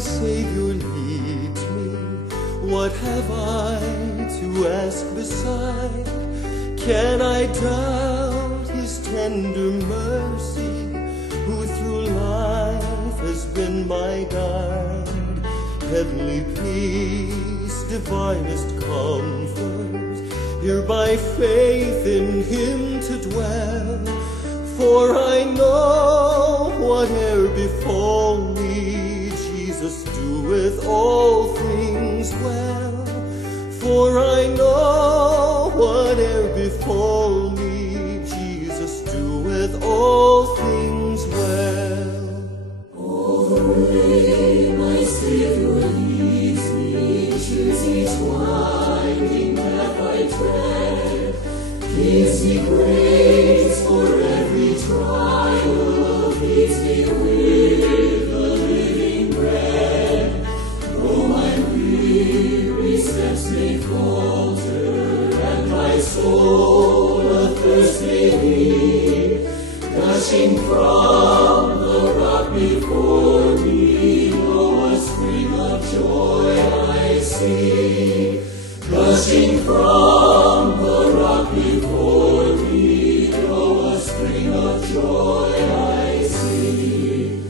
Savior leads me, what have I to ask beside? Can I doubt His tender mercy, who through life has been my guide? Heavenly peace, divinest comfort, here by faith in Him to dwell. For I know whate'er befall me, Jesus doeth all things well. For I know whate'er befall me, Jesus doeth all things well. All the way my Savior leads me, choose each winding path I tread, gives me grace for every trial, feeds me with the living bread. Though my weary steps may falter, and my soul athirst may be, gushing from the rock before me, lo, a spring of joy I see. Gushing from the rock before me, lo, a spring of joy I see.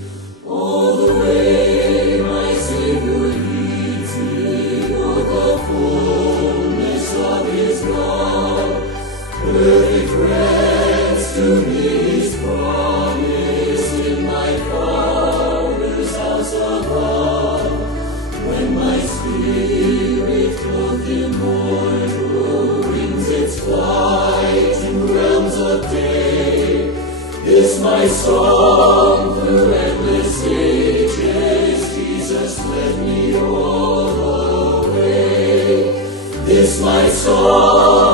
All the way my Savior leads me, o'er the fullness of His love, perfect rest to me is promised in my Father's house above. When my spirit, clothed in mortal wings, its flight in realms of day, is my song through endless ages. Jesus led me all the way. This my song.